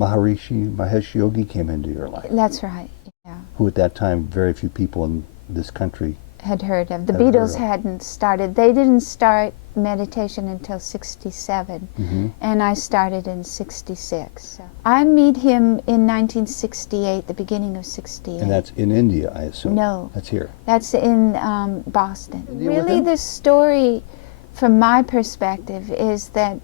Maharishi Mahesh Yogi came into your life. That's right, yeah. Who at that time, very few people in this country Had heard of. The Had heard Beatles of. hadn't started. They didn't start meditation until 67, and I started in 66. So I meet him in 1968, the beginning of 68. And that's in India, I assume. No. That's here. That's in Boston. India with Really, him? the story, from my perspective, is that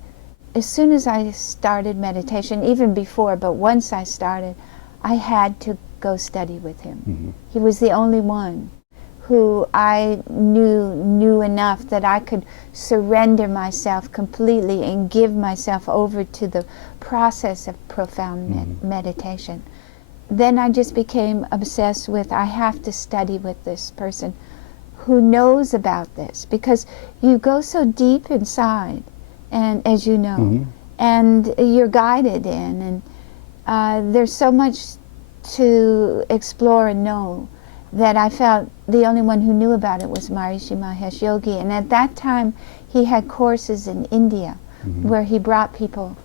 as soon as I started meditation, even before, but once I started, I had to go study with him. He was the only one who I knew enough that I could surrender myself completely and give myself over to the process of profound meditation. Then I just became obsessed with, I have to study with this person who knows about this, because you go so deep inside, and as you know, and you're guided in, and there's so much to explore and know, that I felt the only one who knew about it was Maharishi Mahesh Yogi. And at that time, he had courses in India where he brought people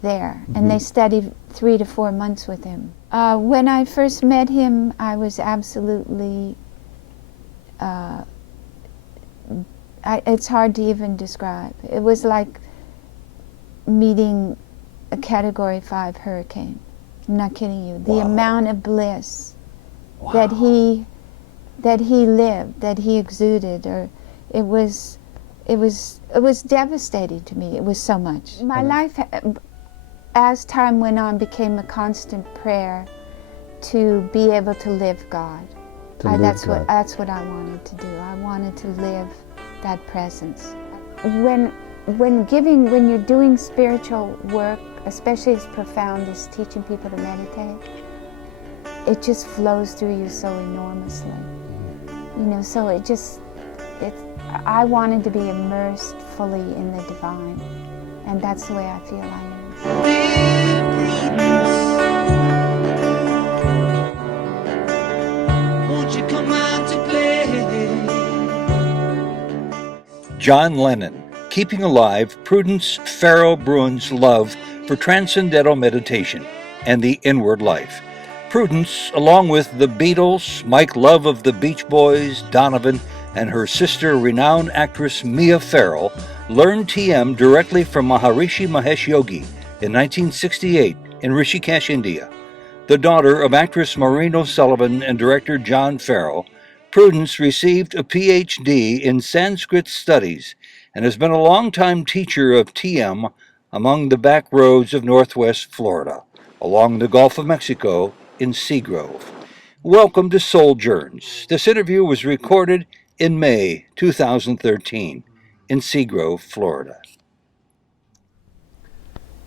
there, and they studied 3 to 4 months with him. When I first met him, I was absolutely, it's hard to even describe. It was like meeting a Category 5 hurricane. I'm not kidding you. The amount of bliss that he lived, that he exuded, or it was devastating to me. It was so much. My life, as time went on, became a constant prayer to be able to live God. That's what I wanted to do. I wanted to live that presence. When you're doing spiritual work, especially as profound as teaching people to meditate, it just flows through you so enormously. You know, so I wanted to be immersed fully in the divine, and that's the way I feel I am. Won't you come out to play? John Lennon, keeping alive Prudence Farrow Bruns' love for transcendental meditation and the inward life. Prudence, along with the Beatles, Mike Love of the Beach Boys, Donovan, and her sister, renowned actress Mia Farrow, learned TM directly from Maharishi Mahesh Yogi in 1968 in Rishikesh, India. The daughter of actress Maureen O'Sullivan and director John Farrow, Prudence received a PhD in Sanskrit studies and has been a longtime teacher of TM among the back roads of Northwest Florida, along the Gulf of Mexico, in Seagrove. Welcome to Souljourns. This interview was recorded in May 2013 in Seagrove, Florida.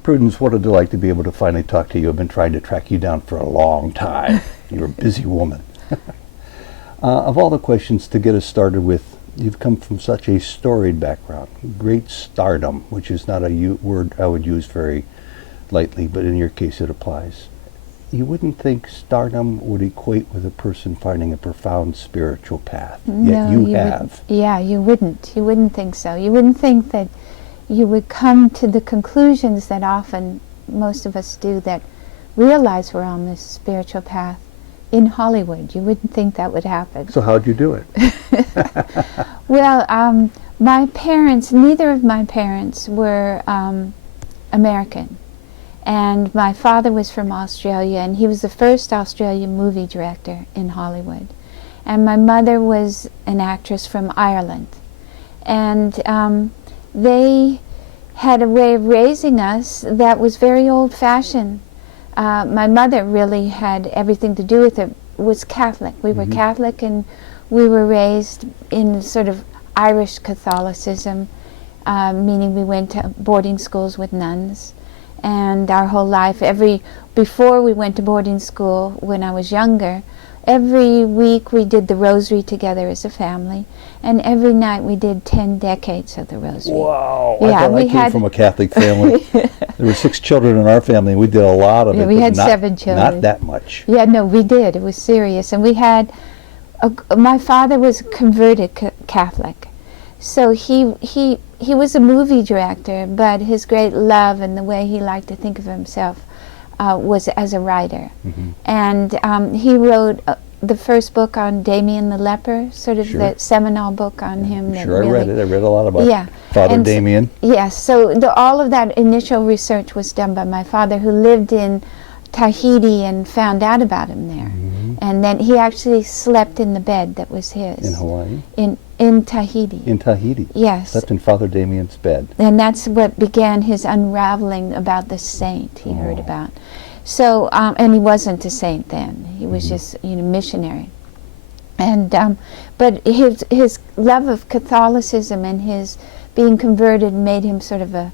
Prudence, what a delight to be able to finally talk to you. I've been trying to track you down for a long time. You're a busy woman. Of all the questions to get us started with, you've come from such a storied background, great stardom, which is not a word I would use very lightly, but in your case it applies. You wouldn't think stardom would equate with a person finding a profound spiritual path, yet you have. Yeah, you wouldn't. You wouldn't think so. You wouldn't think that you would come to the conclusions that often most of us do, that realize we're on this spiritual path in Hollywood. You wouldn't think that would happen. So how'd you do it? Well, my parents, neither of my parents were American. And my father was from Australia, and he was the first Australian movie director in Hollywood. And my mother was an actress from Ireland. And they had a way of raising us that was very old-fashioned. My mother really had everything to do with it, was Catholic. We were Catholic, and we were raised in sort of Irish Catholicism, meaning we went to boarding schools with nuns. And our whole life, before we went to boarding school when I was younger, every week we did the rosary together as a family, and every night we did 10 decades of the rosary. Wow! Yeah, I came from a Catholic family. There were 6 children in our family, and we did a lot of it. We had not, 7 children. Not that much. Yeah, no, we did. It was serious. And we had, my father was a converted Catholic. So he was a movie director, but his great love and the way he liked to think of himself was as a writer. And he wrote the first book on Damien the leper, sort of the seminal book on him. That Sure, really, I read it. I read a lot about Yeah. Father And Damien. Yes, so all of that initial research was done by my father, who lived in Tahiti and found out about him there. And then he actually slept in the bed that was his. In Hawaii? In Tahiti. In Tahiti. Yes. Slept in Father Damien's bed. And that's what began his unraveling about the saint he heard about. So, and he wasn't a saint then. He was just, missionary. And, but his love of Catholicism and his being converted made him sort of a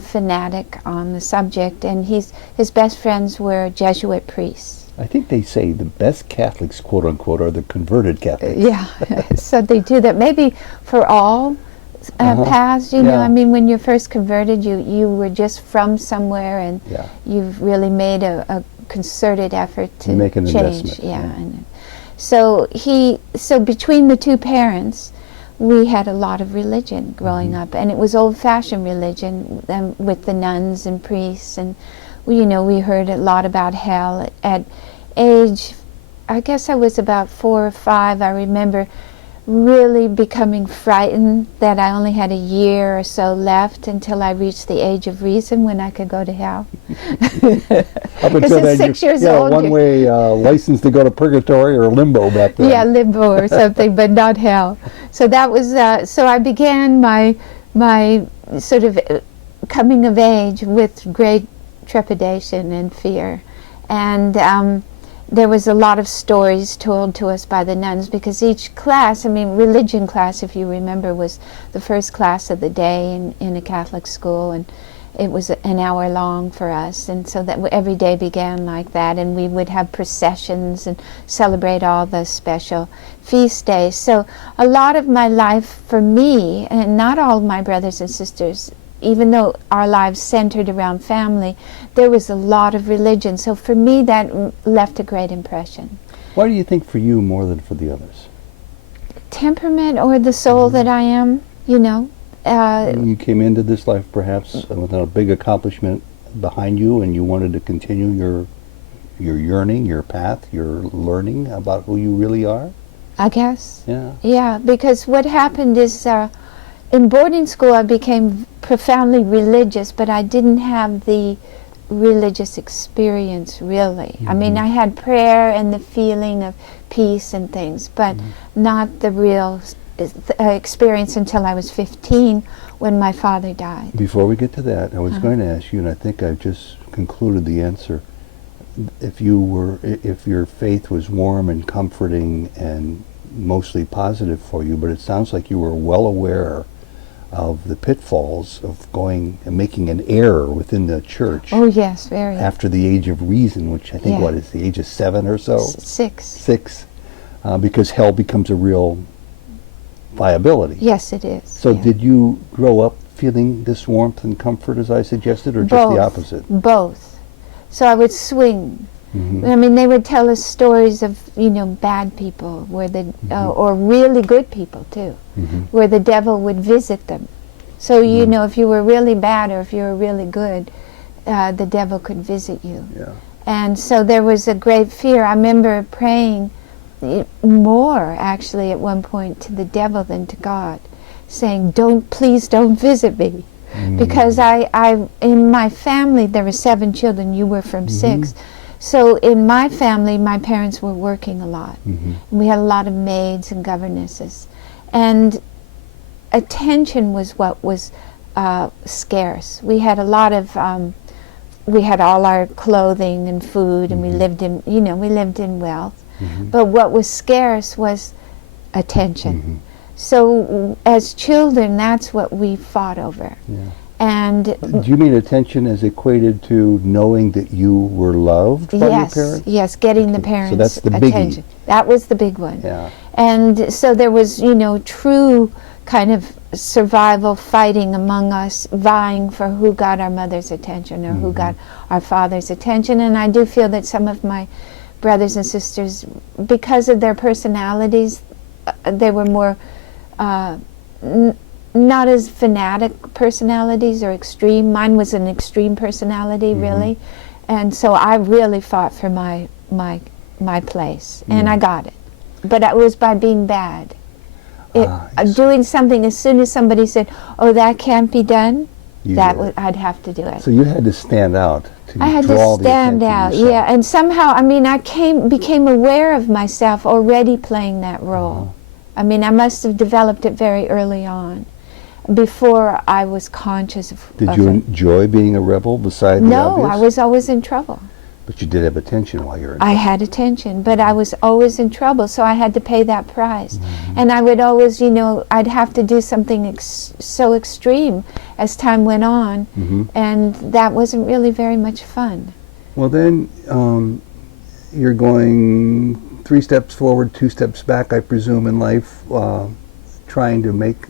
fanatic on the subject. And his best friends were Jesuit priests. I think they say the best Catholics, quote unquote, are the converted Catholics. Yeah, so they do that. Maybe for all paths, you know. I mean, when you're first converted, you were just from somewhere, and you've really made a concerted effort to make an change. investment. And so between the two parents, we had a lot of religion growing up, and it was old-fashioned religion with the nuns and priests, and we heard a lot about hell. At age, I guess I was about 4 or 5, I remember really becoming frightened that I only had a year or so left until I reached the age of reason when I could go to hell. Up until then, 6 years old. one-way license to go to purgatory or limbo back then. Yeah, limbo or something, but not hell. So that was, so I began my sort of coming of age with great trepidation and fear. And there was a lot of stories told to us by the nuns, because each class, religion class, if you remember, was the first class of the day in a Catholic school, and it was an hour long for us, and so that every day began like that, and we would have processions and celebrate all the special feast days. So a lot of my life for me, and not all of my brothers and sisters, even though our lives centered around family, there was a lot of religion. So for me, that left a great impression. Why do you think for you more than for the others? Temperament, or the soul that I am, You came into this life perhaps with a big accomplishment behind you, and you wanted to continue your yearning, your path, your learning about who you really are? I guess. Yeah. Yeah, because what happened is in boarding school I became profoundly religious, but I didn't have the religious experience really. I mean, I had prayer and the feeling of peace and things, but not the real experience until I was 15 when my father died. Before we get to that, I was going to ask you, and I think I've just concluded the answer. If your faith was warm and comforting and mostly positive for you, but it sounds like you were well aware of the pitfalls of going and making an error within the church. Oh yes, very. After the age of reason, which I think what is the age of 7 or so? 6. 6, because hell becomes a real viability. Yes, it is. So did you grow up feeling this warmth and comfort as I suggested, or just the opposite? Both. So I would swing. I mean, they would tell us stories of, bad people, where or really good people too, where the devil would visit them. So, if you were really bad or if you were really good, the devil could visit you. Yeah. And so there was a great fear. I remember praying more, actually, at one point to the devil than to God, saying, please don't visit me. Because I in my family, there were 7 children, you were from 6. So in my family, my parents were working a lot. We had a lot of maids and governesses. And attention was what was scarce. We had a lot of, we had all our clothing and food, and we lived in wealth. But what was scarce was attention. So as children, that's what we fought over. Yeah. And do you mean attention as equated to knowing that you were loved by your parents? Yes, getting the parents' so that's the attention. biggie. That was the big one. Yeah. And so there was, true kind of survival fighting among us, vying for who got our mother's attention or who got our father's attention. And I do feel that some of my brothers and sisters, because of their personalities, they were more not as fanatic personalities or extreme. Mine was an extreme personality, really. And so I really fought for my place, and I got it. But it was by being bad. Doing something, as soon as somebody said, "Oh, that can't be done," I'd have to do it. So you had to stand out. I had to stand out, yeah. And somehow, I mean, I became aware of myself already playing that role. I mean, I must have developed it very early on, before I was conscious of Did you enjoy being a rebel beside the obvious? No, I was always in trouble. But you did have attention while you were in I trouble. had attention, but I was always in trouble, so I had to pay that price. And I would always, I'd have to do something so extreme as time went on, and that wasn't really very much fun. Well, then you're going 3 steps forward, 2 steps back, I presume, in life, trying to make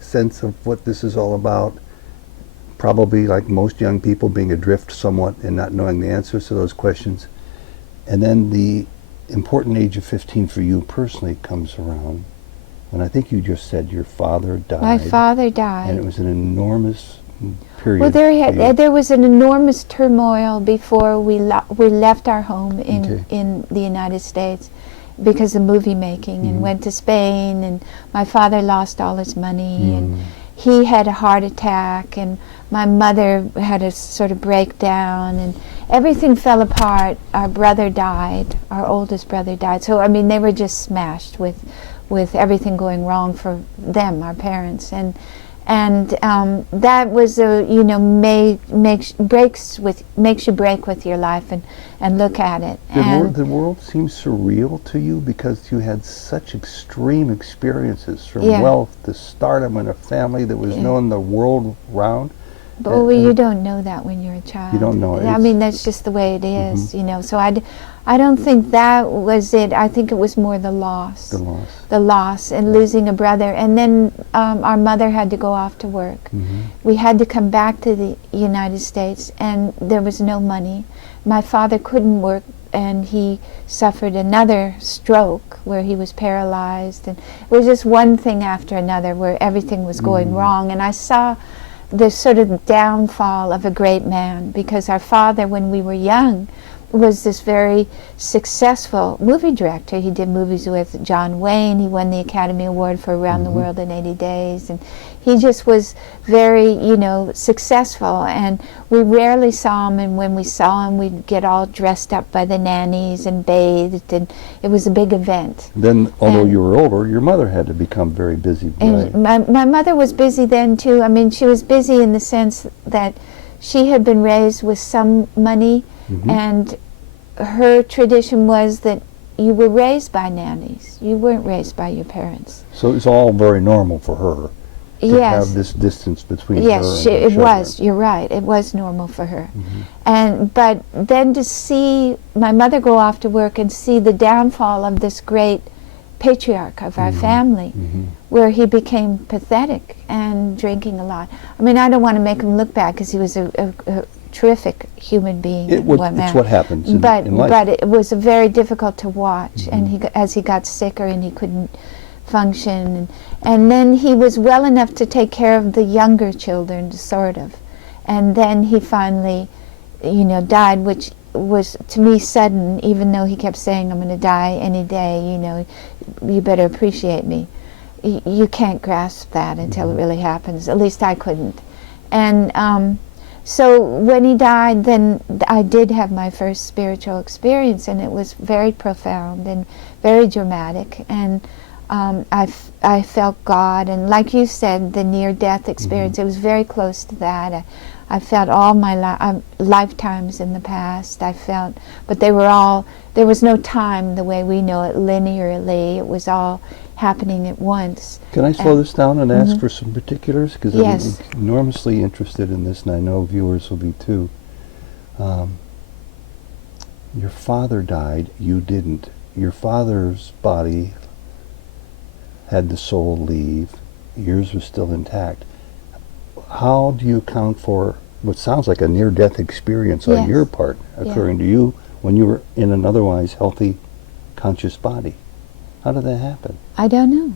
sense of what this is all about. Probably, like most young people, being adrift somewhat and not knowing the answers to those questions. And then the important age of 15 for you personally comes around, and I think you just said your father died. My father died. And it was an enormous period. Well, there was an enormous turmoil before we left our home in the United States because of movie making, and went to Spain, and my father lost all his money, and he had a heart attack, and my mother had a sort of breakdown, and everything fell apart. Our brother died, our oldest brother died. So, I mean, they were just smashed with everything going wrong for them, our parents. And that was makes you break with your life and look at it. Did the world seem surreal to you because you had such extreme experiences, from wealth to stardom and a family that was known the world round? But you don't know that when you're a child. You don't know it. I mean, that's just the way it is, So I don't think that was it. I think it was more the loss. The loss and losing a brother. And then our mother had to go off to work. We had to come back to the United States, and there was no money. My father couldn't work, and he suffered another stroke where he was paralyzed. And it was just one thing after another where everything was going wrong. And I saw the sort of downfall of a great man, because our father, when we were young, was this very successful movie director. He did movies with John Wayne. He won the Academy Award for Around the World in 80 Days. And he just was very, successful. And we rarely saw him, and when we saw him, we'd get all dressed up by the nannies and bathed, and it was a big event. Then, although you were older, your mother had to become very busy. And my mother was busy then, too. I mean, she was busy in the sense that she had been raised with some money, and her tradition was that you were raised by nannies. You weren't raised by your parents. So it's all very normal for her to have this distance between her and her children. Yes, it was. You're right. It was normal for her. But then to see my mother go off to work and see the downfall of this great patriarch of our family, where he became pathetic and drinking a lot. I mean, I don't want to make him look bad, because he was a terrific human being. It's what happens in life. But it was very difficult to watch, and as he got sicker and he couldn't function, and then he was well enough to take care of the younger children, sort of, and then he finally, died, which was to me sudden, even though he kept saying, "I'm going to die any day, you better appreciate me." You can't grasp that until it really happens. At least I couldn't. And so when he died, then I did have my first spiritual experience, and it was very profound and very dramatic. And I felt God, and like you said, the near-death experience, it was very close to that. I felt all my lifetimes in the past. But there was no time the way we know it linearly. It was all happening at once. Can I slow this down and ask for some particulars? Because Yes. I'm enormously interested in this, and I know viewers will be too. Your father died, you didn't. Your father's body had the soul leave, yours was still intact. How do you account for what sounds like a near-death experience on your part occurring to you when you were in an otherwise healthy, conscious body? How did that happen? I don't know.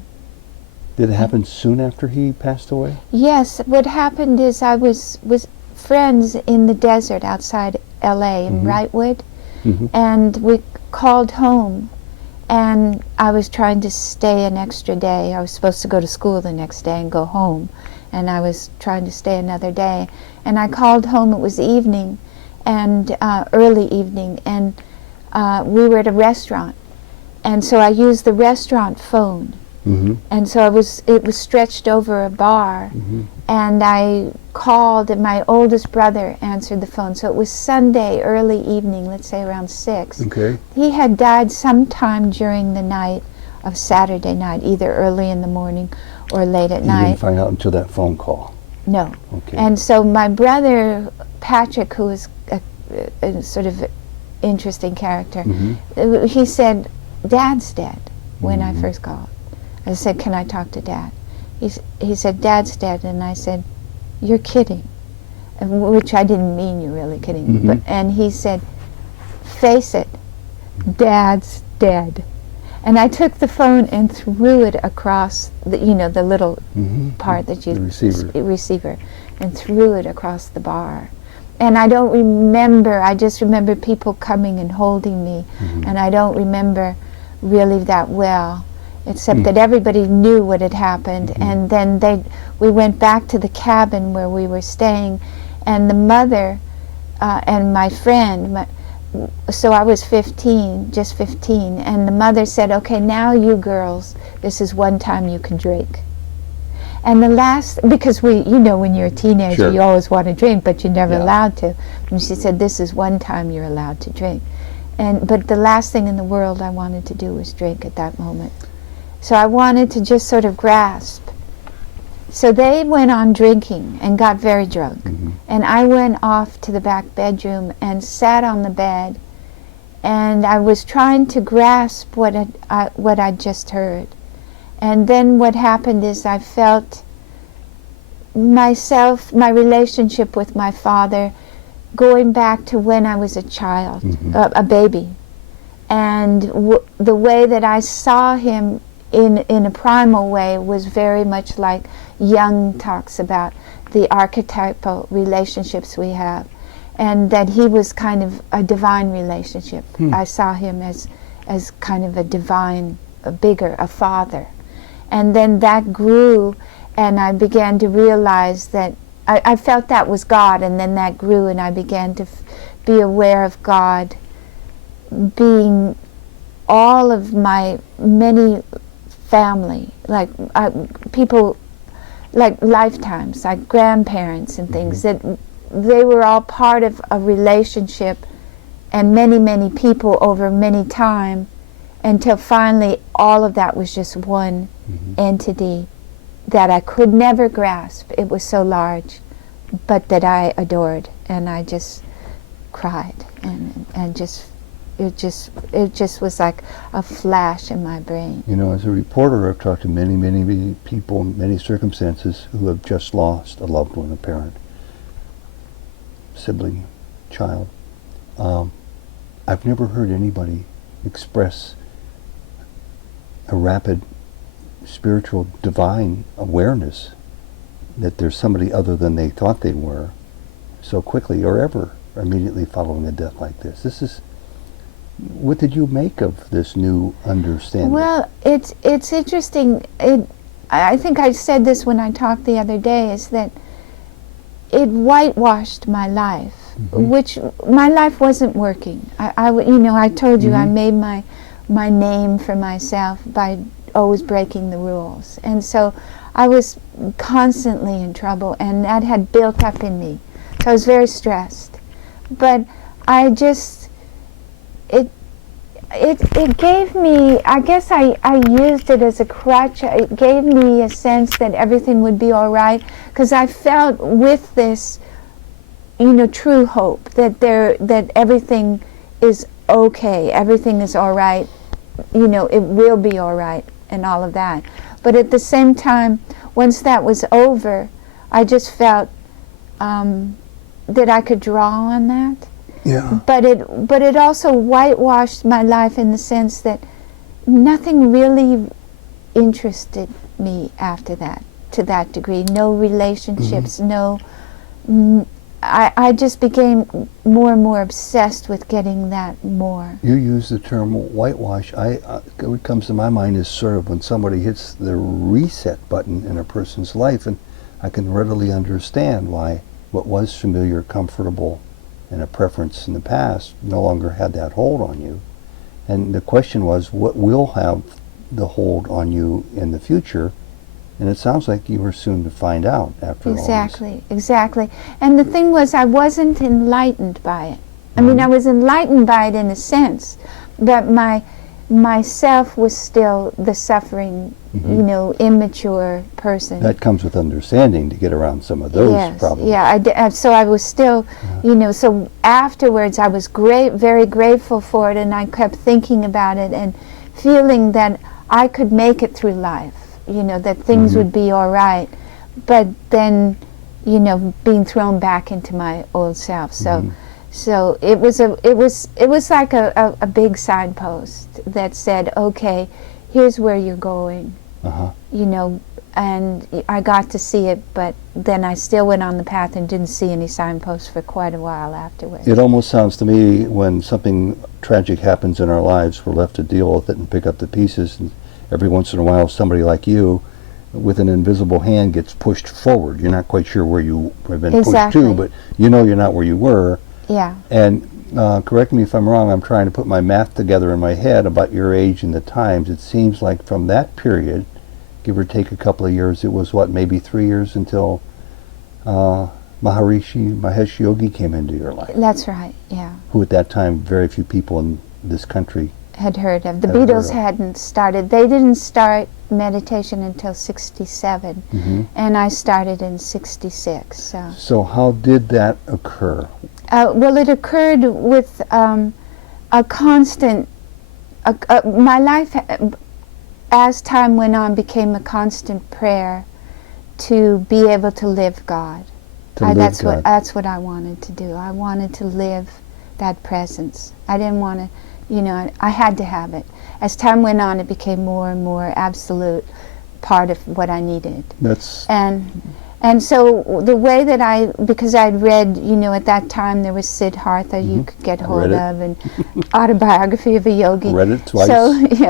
Did it happen soon after he passed away? Yes, what happened is I was friends in the desert outside LA in Wrightwood, Mm-hmm. and we called home, and I was trying to stay an extra day. I was supposed to go to school the next day and go home, and I was trying to stay another day. And I called home, it was evening, and early evening, and we were at a restaurant. And so I used the restaurant phone. Mm-hmm. And so it was stretched over a bar, Mm-hmm. and I called, and my oldest brother answered the phone. So it was Sunday, early evening, let's say around 6. Okay. He had died sometime during the night of Saturday night, either early in the morning or late at You night. didn't find out until that phone call. No. Okay. And so my brother, Patrick, who was a sort of interesting character, Mm-hmm. he said, "Dad's dead," when I Mhm. first called. I said, "Can I talk to Dad?" He said, "Dad's dead," and I said, "You're kidding," which I didn't mean you're really kidding. Mhm. And he said, "Face it, Dad's dead." And I took the phone and threw it across the little Mm-hmm. part that you The receiver. receiver, and threw it across the bar. And I don't remember, I just remember people coming and holding me, Mhm. and I don't remember really that well, except that everybody knew what had happened. And then we went back to the cabin where we were staying, and the mother and my friend, so I was 15, just 15, and the mother said, "Okay, now you girls, this is one time you can drink." And the last, because when you're a teenager, Sure. you always want to drink, but you're never Yeah. allowed to. And she said, "This is one time you're allowed to drink." But the last thing in the world I wanted to do was drink at that moment. So I wanted to just sort of grasp. So they went on drinking and got very drunk. Mhm. And I went off to the back bedroom and sat on the bed, and I was trying to grasp what I'd just heard. And then what happened is I felt myself, my relationship with my father, going back to when I was a child, a baby. And the way that I saw him in a primal way was very much like Jung talks about, the archetypal relationships we have, and that he was kind of a divine relationship. I saw him as kind of a divine, a father. And then that grew, and I began to realize that I felt that was God, and then that grew, and I began to be aware of God being all of my many family, like people, like lifetimes, like grandparents and things, that they were all part of a relationship, and many, many people over many time, until finally all of that was just one entity that I could never grasp. It was so large, but that I adored, and I just cried, and it just was like a flash in my brain. You know, as a reporter, I've talked to many, many, many people in many circumstances who have just lost a loved one, a parent, sibling, child. I've never heard anybody express a rapid spiritual divine awareness that there's somebody other than they thought they were so quickly or ever immediately following a death like this. What did you make of this new understanding? Well, it's interesting. I think I said this when I talked the other day, is that it whitewashed my life, which my life wasn't working. I told you I made my name for myself by always breaking the rules, and so I was constantly in trouble, and that had built up in me. So I was very stressed, but I just it gave me, I guess I used it as a crutch. It gave me a sense that everything would be all right, because I felt with this, true hope that everything is okay, everything is all right, it will be all right, and all of that. But at the same time, once that was over, I just felt that I could draw on that. Yeah. But it also whitewashed my life in the sense that nothing really interested me after that, to that degree. No relationships, no I just became more and more obsessed with getting that more. You use the term whitewash. What comes to my mind is sort of when somebody hits the reset button in a person's life, and I can readily understand why what was familiar, comfortable, and a preference in the past no longer had that hold on you. And the question was, what will have the hold on you in the future? And it sounds like you were soon to find out after all this. Exactly. And the thing was, I wasn't enlightened by it. I mean, I was enlightened by it in a sense, but myself was still the suffering, immature person. That comes with understanding to get around some of those problems. Yeah, so I was still, so afterwards I was very grateful for it, and I kept thinking about it and feeling that I could make it through life. That things would be all right, but then, being thrown back into my old self. So it was like a big signpost that said, okay, here's where you're going. And I got to see it, but then I still went on the path and didn't see any signposts for quite a while afterwards. It almost sounds to me when something tragic happens in our lives, we're left to deal with it and pick up the pieces. And every once in a while, somebody like you, with an invisible hand, gets pushed forward. You're not quite sure where you have been pushed to, but you're not where you were. Yeah. And correct me if I'm wrong, I'm trying to put my math together in my head about your age and the times. It seems like from that period, give or take a couple of years, it was maybe 3 years until Maharishi Mahesh Yogi came into your life. That's right, yeah. Who at that time, very few people in this country had heard of. The Beatles hadn't started. They didn't start meditation until 67, and I started in 66. So how did that occur? Well, it occurred with a constant, my life, as time went on, became a constant prayer to be able to live God. That's what I wanted to do. I wanted to live that presence. I didn't want to, I had to have it. As time went on, it became more and more absolute part of what I needed. And so the way that because I'd read, at that time there was Siddhartha you could get hold of, and Autobiography of a Yogi. Read it twice.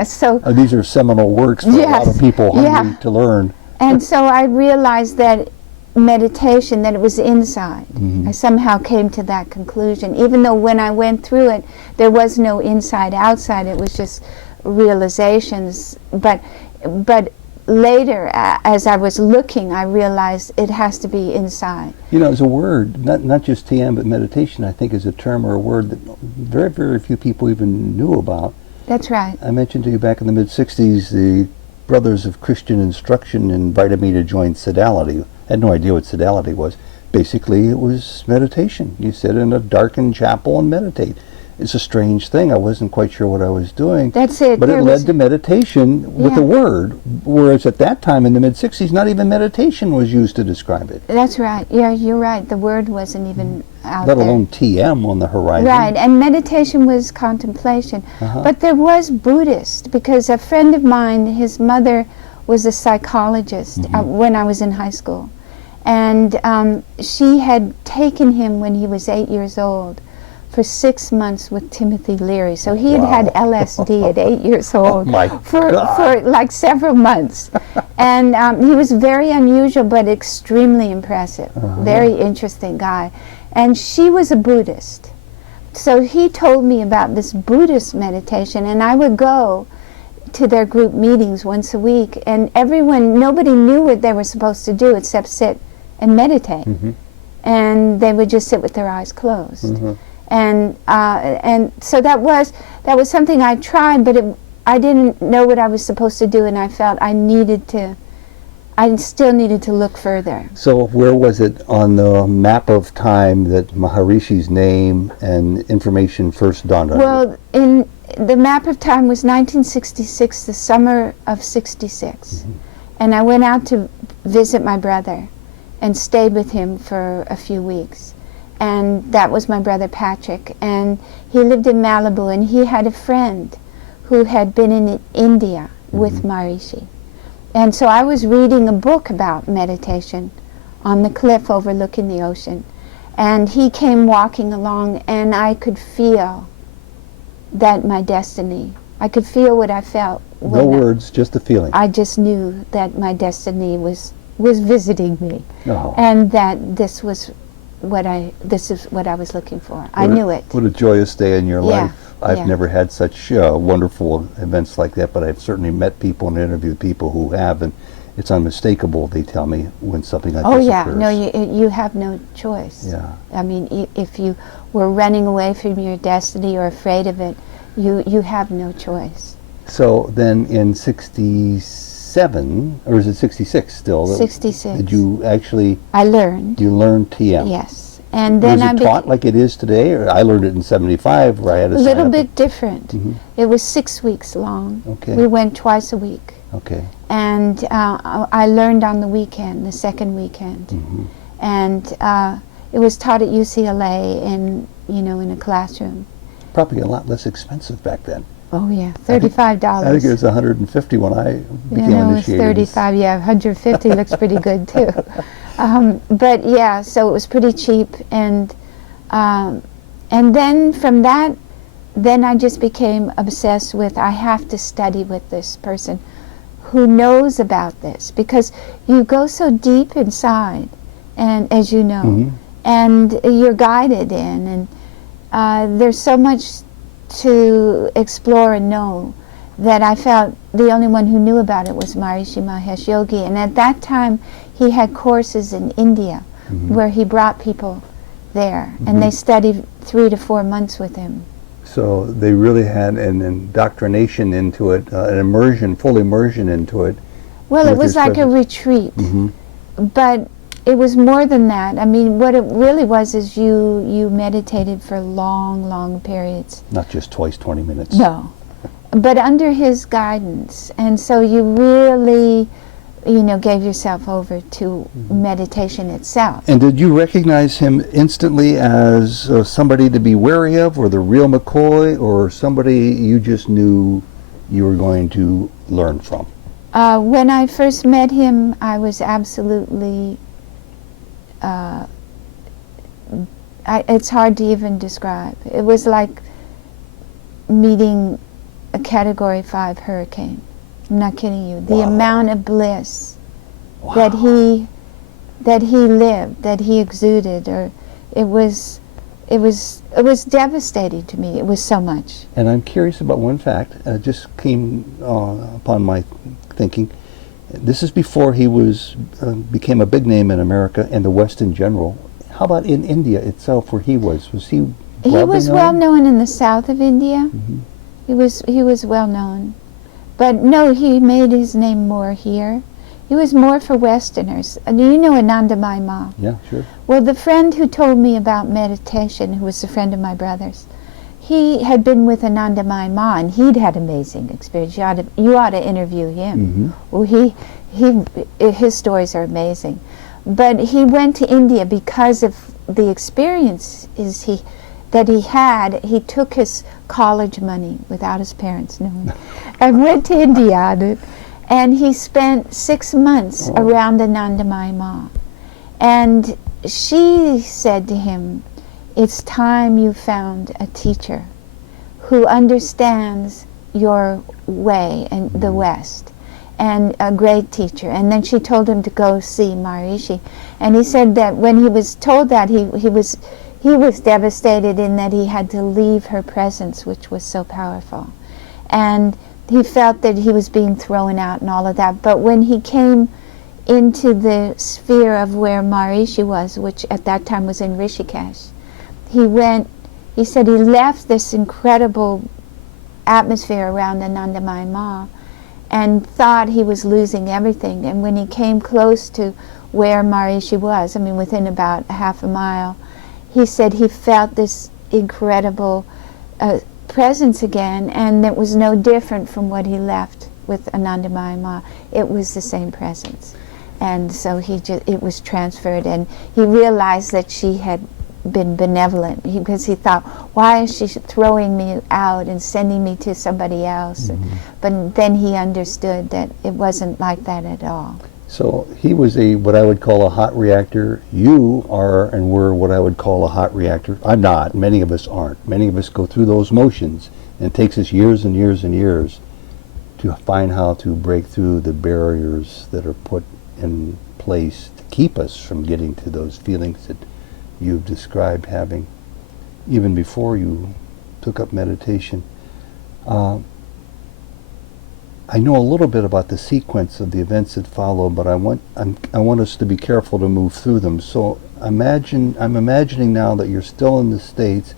So these are seminal works for a lot of people hungry to learn. And so I realized that meditation, that it was inside. I somehow came to that conclusion, even though when I went through it, there was no inside outside. It was just realizations. But later, as I was looking, I realized it has to be inside. As a word, not just TM, but meditation, I think is a term or a word that very, very few people even knew about. That's right. I mentioned to you back in the mid-60s, the Brothers of Christian Instruction invited me to join Sodality. I had no idea what Sodality was. Basically, it was meditation. You sit in a darkened chapel and meditate. It's a strange thing. I wasn't quite sure what I was doing. That's it. But it led to meditation with a word, whereas at that time in the mid-60s, not even meditation was used to describe it. That's right. Yeah, you're right. The word wasn't even out there. Let alone TM on the horizon. Right, and meditation was contemplation. But there was Buddhist, because a friend of mine, his mother was a psychologist when I was in high school. And she had taken him when he was 8 years old for 6 months with Timothy Leary. So he had LSD at 8 years old for like several months. And he was very unusual but extremely impressive. Very interesting guy. And she was a Buddhist. So he told me about this Buddhist meditation, and I would go to their group meetings once a week, and nobody knew what they were supposed to do except sit and meditate. And they would just sit with their eyes closed. And so that was something I tried, but I didn't know what I was supposed to do, and I felt I still needed to look further. So where was it on the map of time that Maharishi's name and information first dawned on you? Well, in the map of time was 1966, the summer of 66. And I went out to visit my brother and stayed with him for a few weeks. And that was my brother Patrick. And he lived in Malibu, and he had a friend who had been in India with Maharishi. And so I was reading a book about meditation on the cliff overlooking the ocean. And he came walking along, and I could feel that my destiny. I could feel what I felt. No words, just a feeling. I just knew that my destiny was visiting me, Oh. and that this is what I was looking for. I knew it. What a joyous day in your Yeah, life. I've yeah. never had such wonderful events like that, but I've certainly met people and interviewed people who have, and it's unmistakable, they tell me, when something like Oh this yeah, occurs. no, you have no choice. Yeah. I mean, if you were running away from your destiny or afraid of it, you have no choice. So then in 67, or is it 66 still? 66. Did you actually, I learned. you learned TM? Yes, and then Was it taught like it is today? Or I learned it in 75 where I had to a sign little up. bit different. Mhm. It was 6 weeks long. Okay. We went twice a week. Okay. And I learned on the weekend, the second weekend, Mhm. and it was taught at UCLA in a classroom. Probably a lot less expensive back then. Oh yeah, $35. I think it was 150 when I became It was initiated. 35. Yeah, 150 looks pretty good too. But yeah, so it was pretty cheap, and then from that, then I just became obsessed with, I have to study with this person who knows about this, because you go so deep inside, and as you know, Mhm. and you're guided in, and there's so much to explore and know that I felt the only one who knew about it was Maharishi Mahesh Yogi. And at that time, he had courses in India where he brought people there, and they studied 3 to 4 months with him. So they really had an indoctrination into it, an immersion, full immersion into it. Well, it With was your like a studies. retreat, Mhm. but it was more than that. I mean, what it really was is you meditated for long, long periods. Not just twice 20 minutes. No, but under his guidance, and so you really, gave yourself over to meditation itself. And did you recognize him instantly as somebody to be wary of, or the real McCoy, or somebody you just knew you were going to learn from? When I first met him, I was absolutely, it's hard to even describe. It was like meeting a Category 5 hurricane. I'm not kidding you. The Wow. amount of bliss Wow. that he lived, that he exuded, or it was devastating to me. It was so much. And I'm curious about one fact. Just came upon my thinking. This is before he became a big name in America and the West in general. How about in India itself, where he was? Was he He broadly was known? well known in the south of India. Mhm. He was well known, but no, he made his name more here. He was more for Westerners. You know Anandamayi Ma? Yeah, sure. Well, the friend who told me about meditation, who was a friend of my brother's, he had been with Anandamayi Ma, and he'd had amazing experience. You ought to interview him. Mhm. Well, his stories are amazing. But he went to India because of the experiences that he had. He took his college money without his parents knowing, and went to India on it. And he spent 6 months around Anandamayi Ma. And she said to him, "It's time you found a teacher who understands your way and the West, and a great teacher." And then she told him to go see Maharishi. And he said that when he was told that, he was devastated in that he had to leave her presence, which was so powerful. And he felt that he was being thrown out and all of that. But when he came into the sphere of where Maharishi was, which at that time was in Rishikesh, he said he left this incredible atmosphere around Anandamayi Ma and thought he was losing everything. And when he came close to where Maharishi was, I mean within about half a mile, he said he felt this incredible presence again, and it was no different from what he left with Anandamayi Ma. It was the same presence. And so it was transferred, and he realized that she had been benevolent, because he thought, why is she throwing me out and sending me to somebody else? But then he understood that it wasn't like that at all. So he was what I would call a hot reactor. You are and were what I would call a hot reactor. I'm not. Many of us aren't. Many of us go through those motions, and it takes us years and years and years to find how to break through the barriers that are put in place to keep us from getting to those feelings that you've described having even before you took up meditation. I know a little bit about the sequence of the events that follow, but I want us to be careful to move through them. So I'm imagining now that you're still in the States,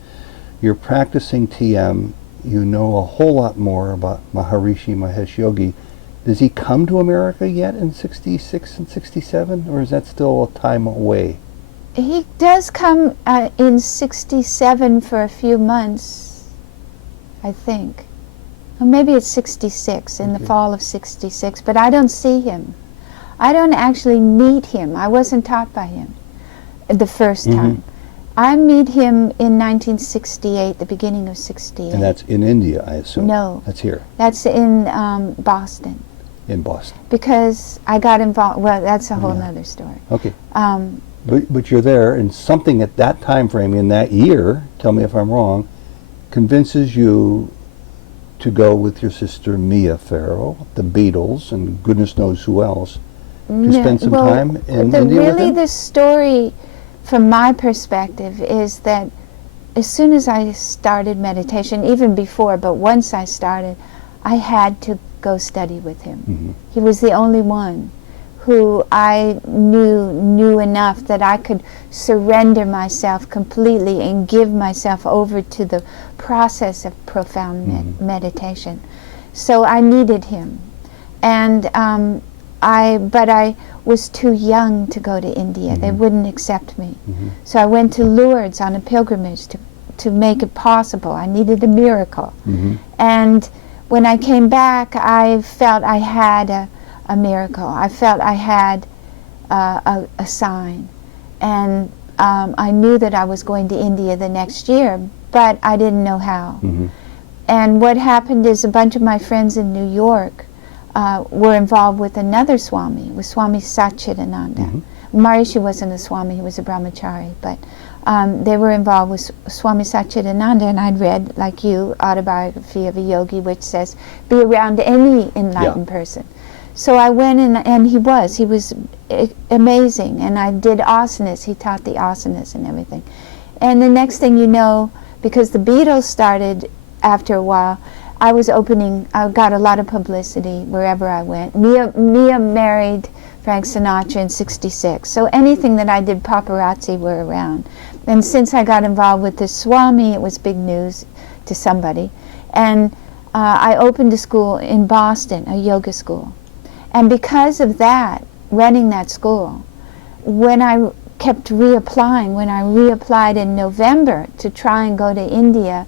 you're practicing TM, you know a whole lot more about Maharishi Mahesh Yogi. Does he come to America yet in 66 and 67, or is that still a time away? He does come in 67 for a few months, I think. Or maybe it's 66, in the fall of 66, but I don't see him. I don't actually meet him. I wasn't taught by him the first time. I meet him in 1968, the beginning of 68. And that's in India, I assume? No. That's here? That's in Boston. In Boston. Because I got involved, well, that's a whole other story. Okay. But you're there, and something at that time frame, in that year, tell me if I'm wrong, convinces you to go with your sister Mia Farrow, the Beatles, and goodness knows who else, to spend some time in India with them? The story, from my perspective, is that as soon as I started meditation, even before, but once I started, I had to go study with him. He was the only one who I knew enough that I could surrender myself completely and give myself over to the process of profound meditation. So I needed him. And but I was too young to go to India. They wouldn't accept me. So I went to Lourdes on a pilgrimage to make it possible. I needed a miracle. And when I came back, I felt I had a miracle. I felt I had a sign. And I knew that I was going to India the next year, but I didn't know how. And what happened is a bunch of my friends in New York were involved with another Swami. It was Swami Satchidananda. Maharishi wasn't a Swami, he was a brahmachari, but they were involved with Swami Satchidananda, and I'd read, like you, Autobiography of a Yogi, which says, be around any enlightened person. So I went and he was amazing, and I did asanas. He taught the asanas and everything. And the next thing you know, because the Beatles started after a while, I got a lot of publicity wherever I went. Mia married Frank Sinatra in 66, so anything that I did, paparazzi were around. And since I got involved with this Swami, it was big news to somebody. And I opened a school in Boston, a yoga school. And because of that, running that school, when I kept reapplying, when I reapplied in November to try and go to India,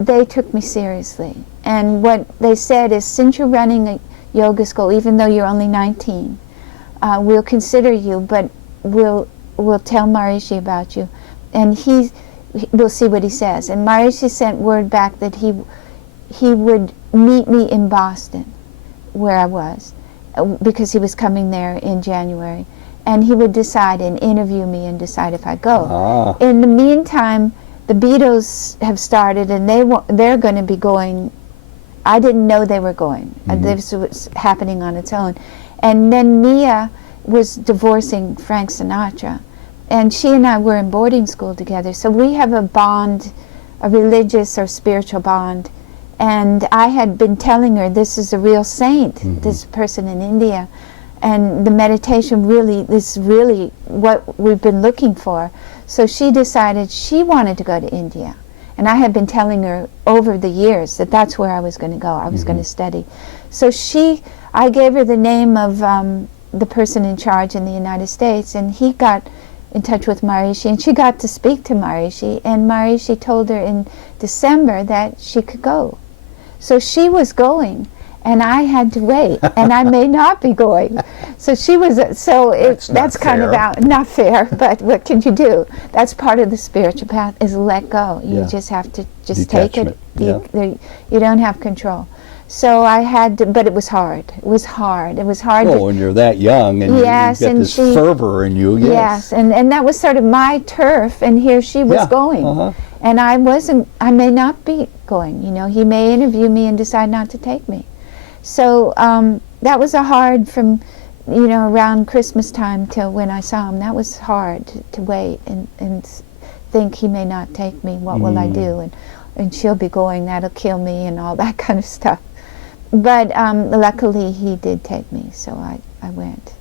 they took me seriously. And what they said is, since you're running a yoga school, even though you're only 19, we'll consider you, but we'll tell Maharishi about you, and we'll see what he says. And Maharishi sent word back that he would meet me in Boston, where I was, because he was coming there in January, and he would decide and interview me and decide if I go. In the meantime, the Beatles have started, and they're going to be going. I didn't know they were going. This was happening on its own. And then Mia was divorcing Frank Sinatra, and she and I were in boarding school together, so we have a bond, a religious or spiritual bond. And I had been telling her, this is a real saint, this person in India, and the meditation is really what we've been looking for. So she decided she wanted to go to India. And I had been telling her over the years that that's where I was going to go. I was going to study. So I gave her the name of the person in charge in the United States, and he got in touch with Maharishi, and she got to speak to Maharishi, and Maharishi told her in December that she could go. So she was going, and I had to wait, and I may not be going. So she was, that's kind of not fair, but what can you do? That's part of the spiritual path, is let go. You just have to take it. You don't have control. So I had to, but it was hard. It was hard. It was hard. Oh, when you're that young and Yes, you get and this she- fervor in you. Yes, and that was sort of my turf, and here she was Yeah, going. uh-huh. And I wasn't, I may not be going, you know. He may interview me and decide not to take me. So that was a hard from, you know, around Christmas time till when I saw him. That was hard to wait and think he may not take me. What will I do? And she'll be going, that'll kill me, and all that kind of stuff. But luckily he did take me, so I went.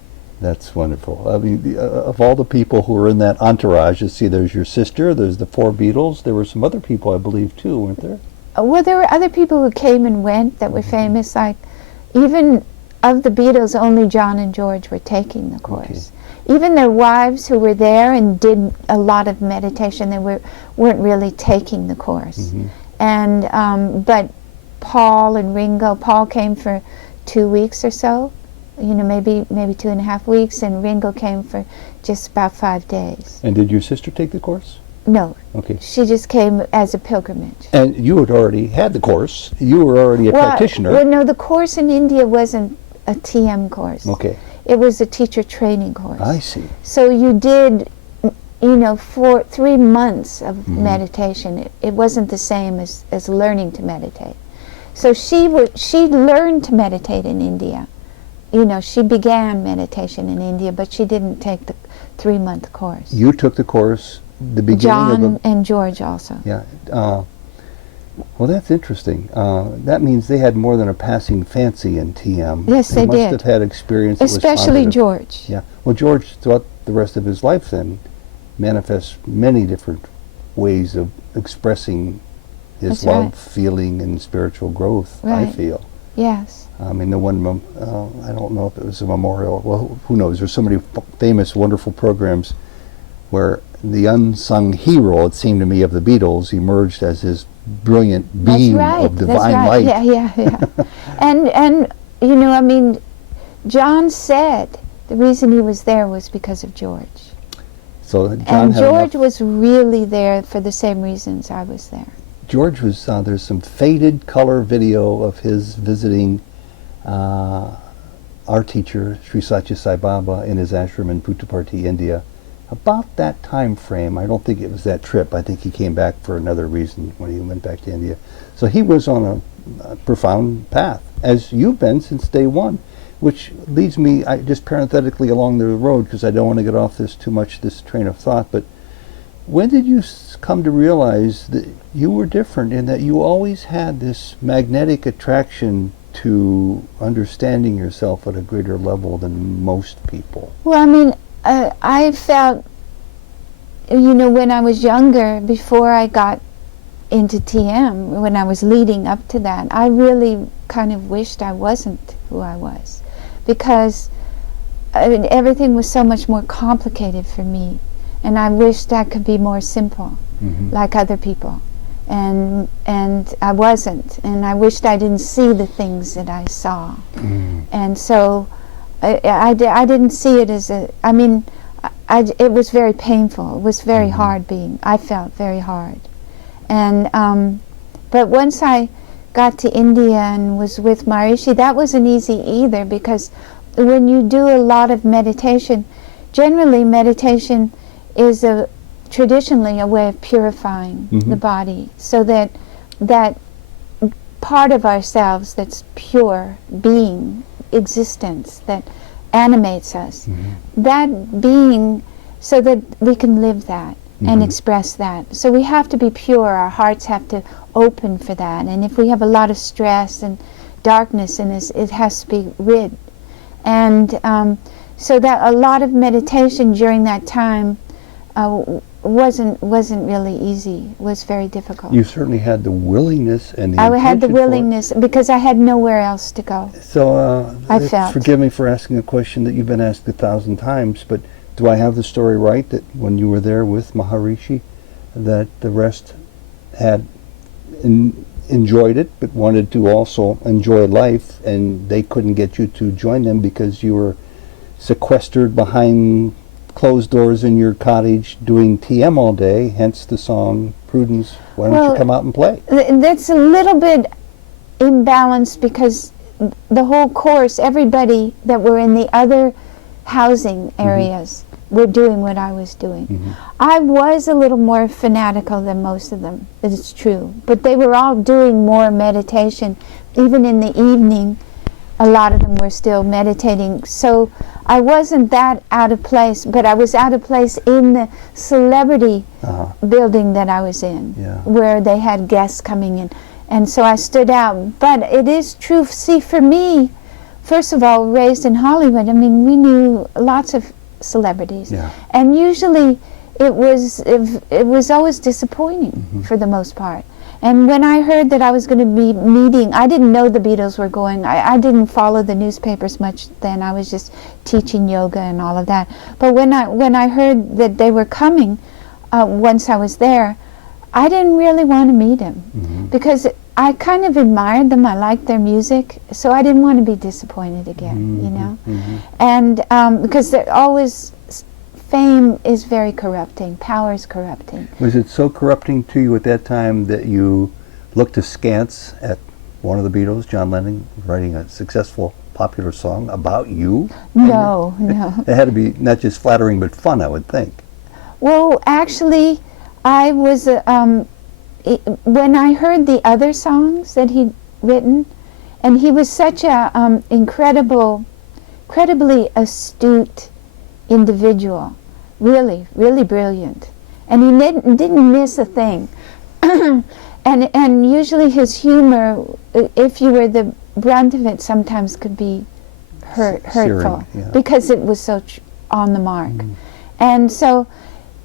That's wonderful. I mean, of all the people who were in that entourage, you see there's your sister, there's the 4 Beatles, there were some other people, I believe, too, weren't there? Well, there were other people who came and went that were famous, like even of the Beatles, only John and George were taking the course. Even their wives who were there and did a lot of meditation, they weren't really taking the course. And but Paul and Ringo, Paul came for 2 weeks or so, you know, maybe 2.5 weeks, and Ringo came for just about 5 days. And did your sister take the course? No, Okay. she just came as a pilgrimage. And you had already had the course. You were already a practitioner. Well, no, the course in India wasn't a TM course. Okay. It was a teacher training course. I see. So you did, you know, for 3 months of meditation. It wasn't the same as learning to meditate. So she learned to meditate in India. You know, she began meditation in India, but she didn't take the 3-month course. You took the course the beginning John of the... and George also. Yeah. Well, that's interesting. That means they had more than a passing fancy in TM. Yes, they must did. have had experience that was Especially positive. George. Yeah. Well, George, throughout the rest of his life then, manifests many different ways of expressing his That's love, right. feeling, and spiritual growth, I Right. feel. Yes. I mean, the one, I don't know if it was a memorial. Well, who knows? There's so many famous, wonderful programs where the unsung hero, it seemed to me, of the Beatles emerged as his brilliant beam of divine light. Yeah. and you know, I mean, John said the reason he was there was because of George. So John And had George enough. was really there for the same reasons I was there. George was, there's some faded color video of his visiting our teacher, Sri Satya Sai Baba, in his ashram in Puttaparthi, India. About that time frame, I don't think it was that trip. I think he came back for another reason when he went back to India. So he was on a profound path, as you've been since day one, which leads me, just parenthetically along the road, because I don't want to get off this train of thought, but when did you come to realize that you were different in that you always had this magnetic attraction to understanding yourself at a greater level than most people? Well, I mean, I felt, you know, when I was younger, before I got into TM, when I was leading up to that, I really kind of wished I wasn't who I was, because I mean, everything was so much more complicated for me, and I wished I could be more simple, like other people, and I wasn't, and I wished I didn't see the things that I saw, and so I didn't see it as a, I mean, it was very painful. It was very hard being, I felt very hard. And, but once I got to India and was with Maharishi, that wasn't easy either, because when you do a lot of meditation, generally meditation is traditionally a way of purifying the body, so that that part of ourselves that's pure being, existence, that animates us, that being, so that we can live that and express that. So we have to be pure, our hearts have to open for that, and if we have a lot of stress and darkness in us, it has to be rid. And so that a lot of meditation during that time wasn't really easy. It was very difficult. You certainly had the willingness and the I had the intention for it. willingness because I had nowhere else to go. So, I felt. forgive me for asking a question that you've been asked 1,000 times, but do I have the story right that when you were there with Maharishi, that the rest had enjoyed it, but wanted to also enjoy life, and they couldn't get you to join them because you were sequestered behind closed doors in your cottage doing TM all day, hence the song, Prudence, why don't you come out and play? That's a little bit imbalanced because the whole course, everybody that were in the other housing areas were doing what I was doing. I was a little more fanatical than most of them, it's true, but they were all doing more meditation. Even in the evening, a lot of them were still meditating. So I wasn't that out of place, but I was out of place in the celebrity building that I was in, where they had guests coming in. And so I stood out. But it is true, see, for me, first of all, raised in Hollywood, I mean, we knew lots of celebrities. And usually it was always disappointing for the most part. And when I heard that I was going to be meeting, I didn't know the Beatles were going. I didn't follow the newspapers much then. I was just teaching yoga and all of that. But when I heard that they were coming, once I was there, I didn't really want to meet him because I kind of admired them. I liked their music, so I didn't want to be disappointed again, you know. And because they're always, fame is very corrupting. Power is corrupting. Was it so corrupting to you at that time that you looked askance at one of the Beatles, John Lennon, writing a successful, popular song about you? No, no. It had to be not just flattering, but fun, I would think. Well, actually, I was, when I heard the other songs that he'd written, and he was such a incredibly astute individual, really, really brilliant, and he didn't miss a thing. and usually his humor, if you were the brunt of it, sometimes could be hurtful, because it was so on the mark. And so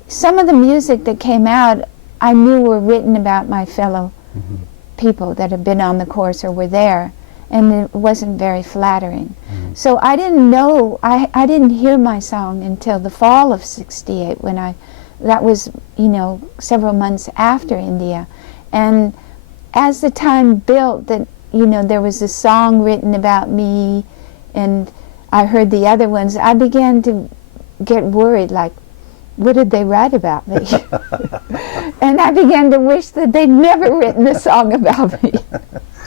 some of the music that came out, I knew were written about my fellow people that had been on the course or were there, and it wasn't very flattering. So I didn't know, I didn't hear my song until the fall of '68, when that was, you know, several months after India. And as the time built, that, you know, there was a song written about me, and I heard the other ones, I began to get worried, like, what did they write about me? And I began to wish that they'd never written a song about me.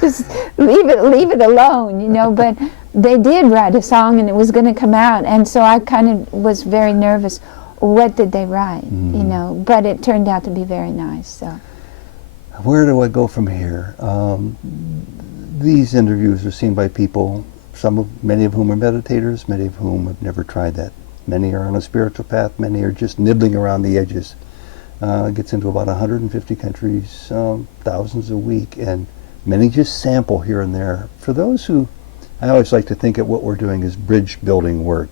Just leave it alone, you know. But they did write a song, and it was going to come out, and so I kind of was very nervous. What did they write, you know? But it turned out to be very nice. So, where do I go from here? These interviews are seen by people, many of whom are meditators, many of whom have never tried that. Many are on a spiritual path, many are just nibbling around the edges. It gets into about 150 countries, thousands a week, and many just sample here and there. For those who, I always like to think of what we're doing as bridge building work,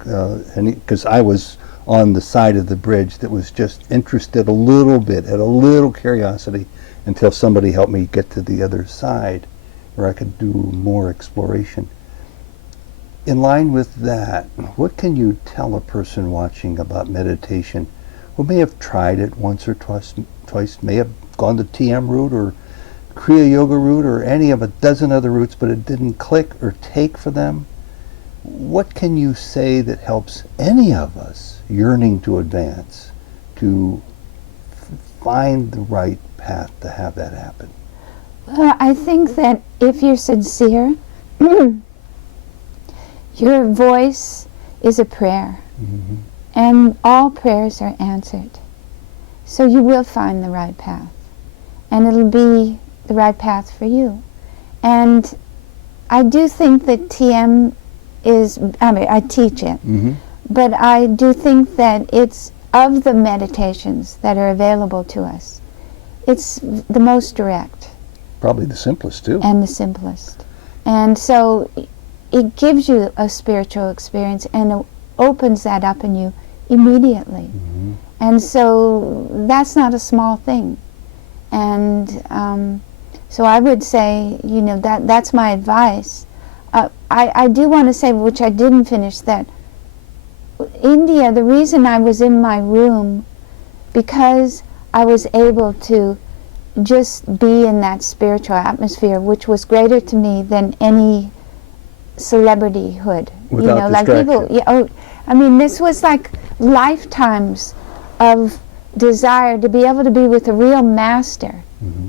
because I was on the side of the bridge that was just interested a little bit, had a little curiosity, until somebody helped me get to the other side where I could do more exploration. In line with that, what can you tell a person watching about meditation who may have tried it once or twice, may have gone the TM route or Kriya Yoga route or any of a dozen other routes, but it didn't click or take for them? What can you say that helps any of us yearning to advance, to find the right path to have that happen? Well, I think that if you're sincere, your voice is a prayer, and all prayers are answered. So you will find the right path, and it'll be the right path for you. And I do think that TM is, I mean, I teach it, but I do think that it's, of the meditations that are available to us, it's the most direct. Probably the simplest, too. And the simplest. And so it gives you a spiritual experience, and it opens that up in you immediately. And so that's not a small thing. And so I would say, you know, that's my advice. I do want to say, which I didn't finish, that India, the reason I was in my room, because I was able to just be in that spiritual atmosphere, which was greater to me than any celebrityhood. Without you know, like people. I mean, this was like lifetimes of desire to be able to be with a real master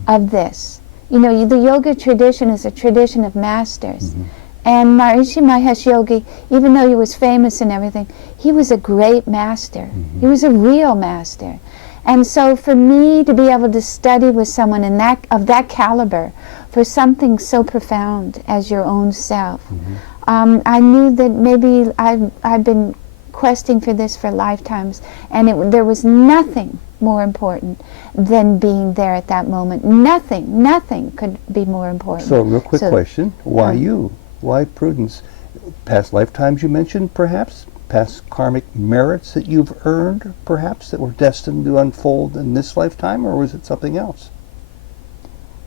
of this, You know, the yoga tradition is a tradition of masters. Mm-hmm. And Maharishi Mahesh Yogi, even though he was famous and everything, he was a great master. Mm-hmm. He was a real master. And so for me to be able to study with someone of that caliber, for something so profound as your own self, I knew that maybe I've been questing for this for lifetimes, and there was nothing more important than being there at that moment. Nothing could be more important. So, real quick question. Why you? Why Prudence? Past lifetimes you mentioned, perhaps? Past karmic merits that you've earned, perhaps, that were destined to unfold in this lifetime, or was it something else?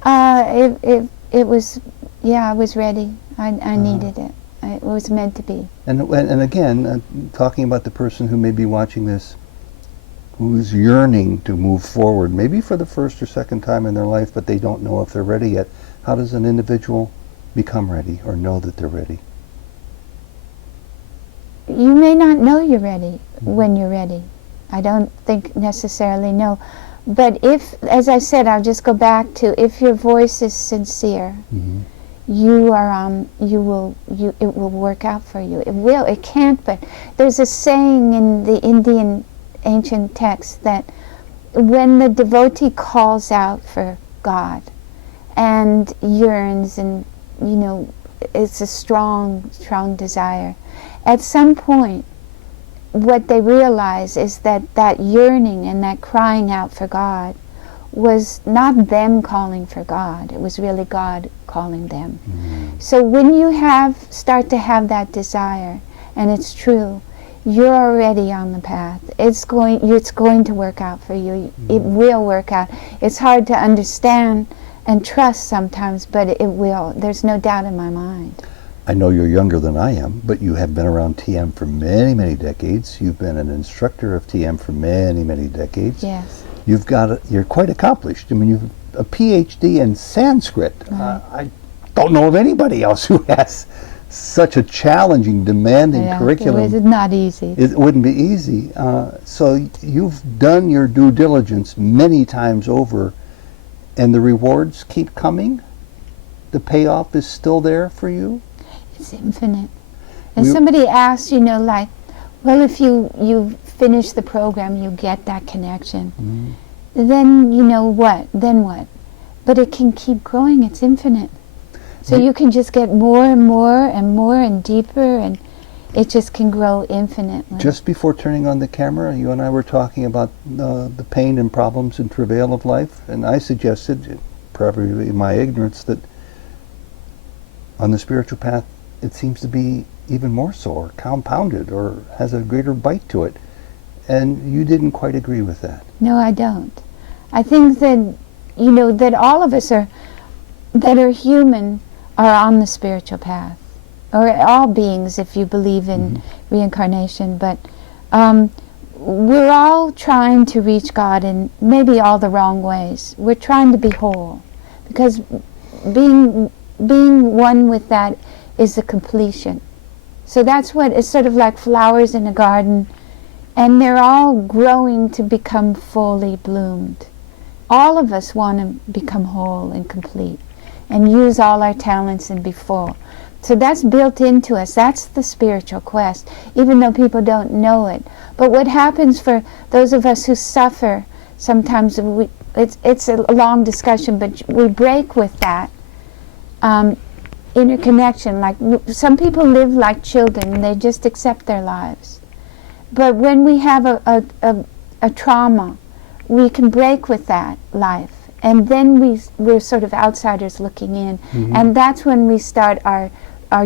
It was, I was ready. I needed it. It was meant to be. And again, talking about the person who may be watching this, who's yearning to move forward, maybe for the first or second time in their life, but they don't know if they're ready yet. How does an individual become ready or know that they're ready? You may not know you're ready when you're ready. I don't think necessarily know. But if, as I said, I'll just go back to, if your voice is sincere, it will work out for you. It will. It can't, but there's a saying in the Indian ancient text that when the devotee calls out for God and yearns, and it's a strong desire, at some point what they realize is that yearning and that crying out for God was not them calling for God, it was really God calling them. So when you start to have that desire, and it's true, you're already on the path. It's going to work out for you. It will work out. It's hard to understand and trust sometimes, but it will. There's no doubt in my mind. I know you're younger than I am, but you have been around TM for many, many decades. You've been an instructor of TM for many, many decades. Yes. You're quite accomplished. I mean, you've a PhD in Sanskrit. Right. I don't know of anybody else who has such a challenging, demanding curriculum. It was not easy. It wouldn't be easy. So you've done your due diligence many times over, and the rewards keep coming? The payoff is still there for you? It's infinite. And somebody asked, well, if you finish the program, you get that connection. Then what? Then what? But it can keep growing. It's infinite. So you can just get more and more and more and deeper, and it just can grow infinitely. Just before turning on the camera, you and I were talking about the pain and problems and travail of life, and I suggested, probably in my ignorance, that on the spiritual path it seems to be even more so, or compounded, or has a greater bite to it. And you didn't quite agree with that. No, I don't. I think that, that all of us that are human are on the spiritual path, or all beings if you believe in reincarnation, but we're all trying to reach God in maybe all the wrong ways. We're trying to be whole, because being one with that is the completion. So that's what it's sort of like flowers in a garden, and they're all growing to become fully bloomed. All of us want to become whole and complete and use all our talents and be full. So that's built into us. That's the spiritual quest, even though people don't know it. But what happens for those of us who suffer, sometimes it's a long discussion, but we break with that interconnection. Like some people live like children, and they just accept their lives. But when we have a trauma, we can break with that life, and then we're sort of outsiders looking in, and that's when we start our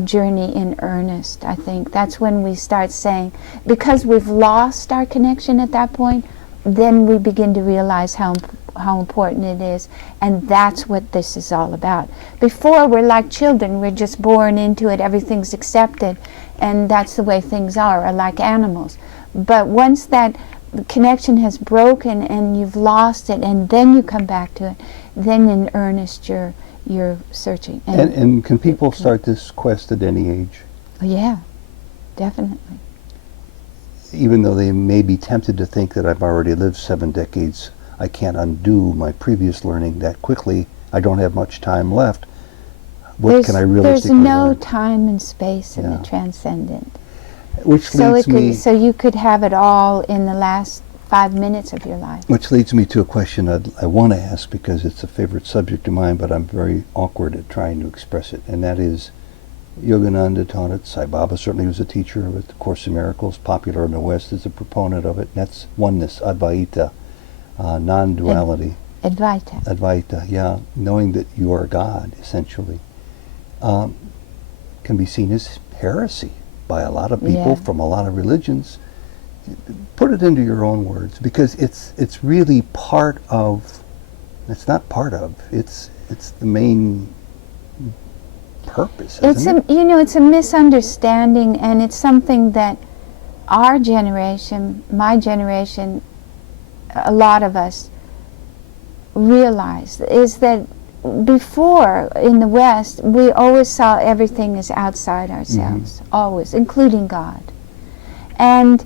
journey in earnest. I think that's when we start saying, because we've lost our connection at that point, then we begin to realize how important it is, and that's what this is all about. Before, we're like children, we're just born into it, everything's accepted, and that's the way things are, or like animals. But once that connection has broken and you've lost it, and then you come back to it, then in earnest you're searching. And can people start this quest at any age? Oh, yeah, definitely. Even though they may be tempted to think that I've already lived 7 decades I can't undo my previous learning that quickly. I don't have much time left. What can I realistically There's no learn? time and space in Yeah. the transcendent. Which So leads me, so you could have it all in the last 5 minutes of your life. which leads me to a question I want to ask, because it's a favorite subject of mine, but I'm very awkward at trying to express it, and that is, Yogananda taught it. Sai Baba certainly was a teacher of it. The Course in Miracles, popular in the West, is a proponent of it. And that's oneness, Advaita, non-duality. Advaita. Advaita, yeah, knowing that you are God, essentially, can be seen as heresy by a lot of people Yeah. from a lot of religions. Put it into your own words, because it's really part of. It's not part of. It's the main purpose, isn't it? It's a misunderstanding, and it's something that our generation, my generation, a lot of us realize, is that before, in the West, we always saw everything as outside ourselves, always, including God. And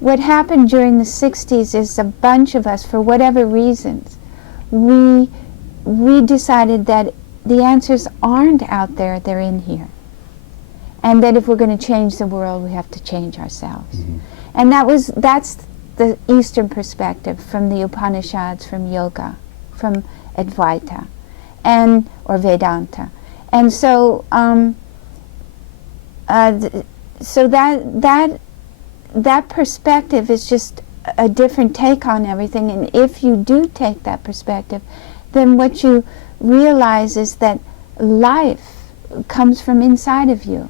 what happened during the 60s is a bunch of us, for whatever reasons, we decided that the answers aren't out there, they're in here. And that if we're going to change the world, we have to change ourselves. And that's the Eastern perspective from the Upanishads, from yoga, from Advaita, or Vedanta. And so so that perspective is just a different take on everything. And if you do take that perspective, then what you realize is that life comes from inside of you,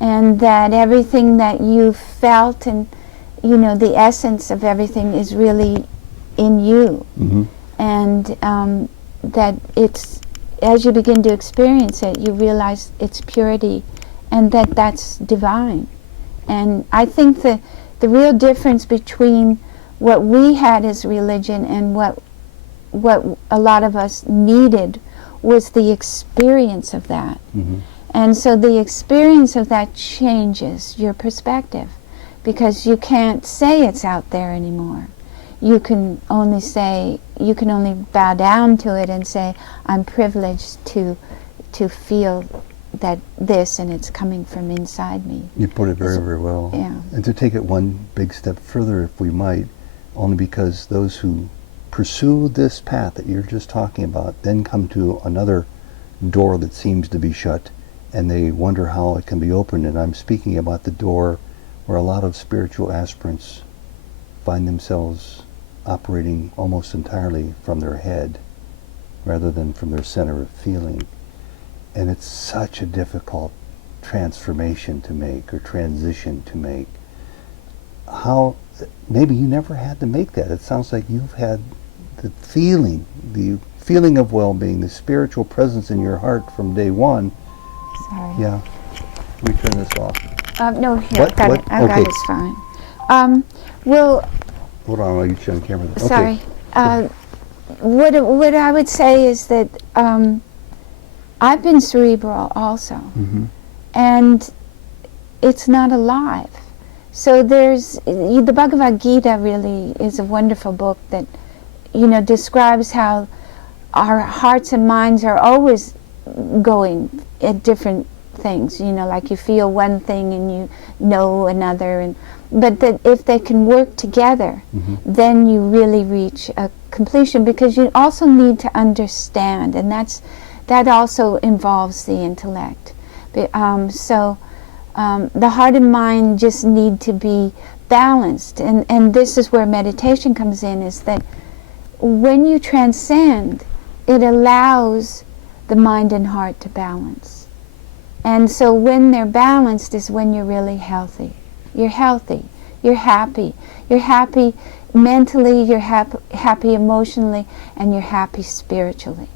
and that everything that you felt, and the essence of everything is really in you. And that it's, as you begin to experience it, you realize its purity, and that's divine. And I think the real difference between what we had as religion and what a lot of us needed was the experience of that. And so the experience of that changes your perspective, because you can't say it's out there anymore. You can only bow down to it and say, I'm privileged to feel that this, and it's coming from inside me. You put it very, very well. Yeah. And to take it one big step further, if we might, only because those who pursue this path that you're just talking about then come to another door that seems to be shut, and they wonder how it can be opened. And I'm speaking about the door where a lot of spiritual aspirants find themselves operating almost entirely from their head rather than from their center of feeling. And it's such a difficult transformation to make, or transition to make. How, maybe you never had to make that. It sounds like you've had the feeling of well-being, the spiritual presence in your heart from day one. Sorry. Yeah. We turn this off. No, here, I got it. I got Okay. it, it's fine. Well, Hold on, I'll get you on camera. Okay. sorry. What I would say is that I've been cerebral also, and it's not alive. So the Bhagavad Gita really is a wonderful book that describes how our hearts and minds are always going at different things. Like you feel one thing and you know another, but that if they can work together, then you really reach a completion, because you also need to understand, and that also involves the intellect. So the heart and mind just need to be balanced, and this is where meditation comes in, is that when you transcend, it allows the mind and heart to balance. And so when they're balanced is when you're really healthy. You're healthy, you're happy mentally, you're happy emotionally, and you're happy spiritually.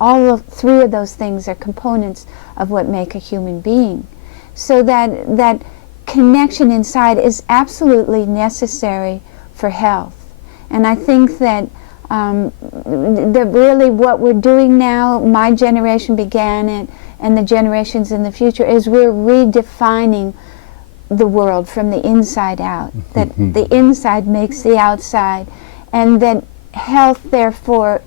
All three of those things are components of what make a human being. So that connection inside is absolutely necessary for health. And I think that really what we're doing now, my generation began it, and the generations in the future, is we're redefining the world from the inside out. That the inside makes the outside, and that health, therefore,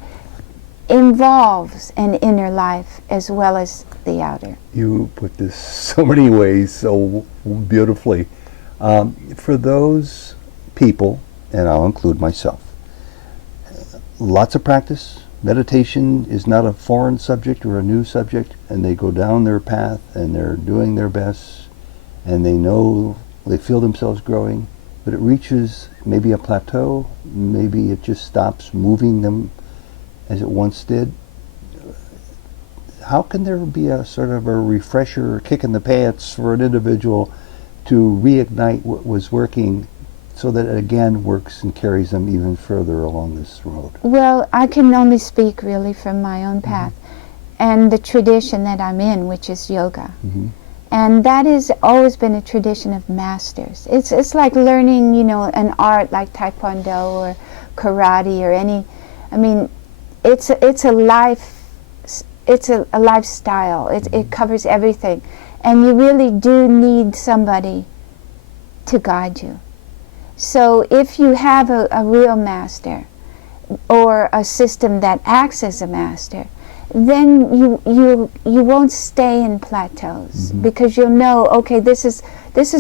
involves an inner life as well as the outer. You put this so many ways, so beautifully. For those people, and I'll include myself, lots of practice. Meditation is not a foreign subject or a new subject, and they go down their path and they're doing their best, and they know, they feel themselves growing, but it reaches maybe a plateau, maybe it just stops moving them as it once did. How can there be a sort of a refresher, kick in the pants for an individual to reignite what was working so that it again works and carries them even further along this road? Well, I can only speak really from my own path and the tradition that I'm in, which is yoga. And that has always been a tradition of masters. It's like learning, you know, an art like Taekwondo or karate or any, I mean, it's a lifestyle. It covers everything. And you really do need somebody to guide you. So if you have a real master or a system that acts as a master, then you won't stay in plateaus because you'll know, okay, this is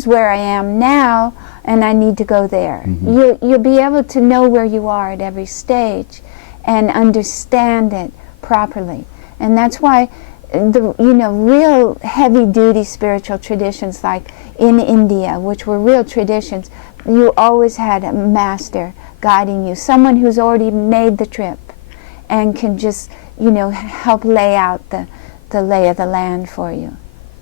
where I am now and I need to go there. You'll be able to know where you are at every stage and understand it properly. And that's why the real heavy-duty spiritual traditions like in India, which were real traditions, you always had a master guiding you, someone who's already made the trip and can just, help lay out the lay of the land for you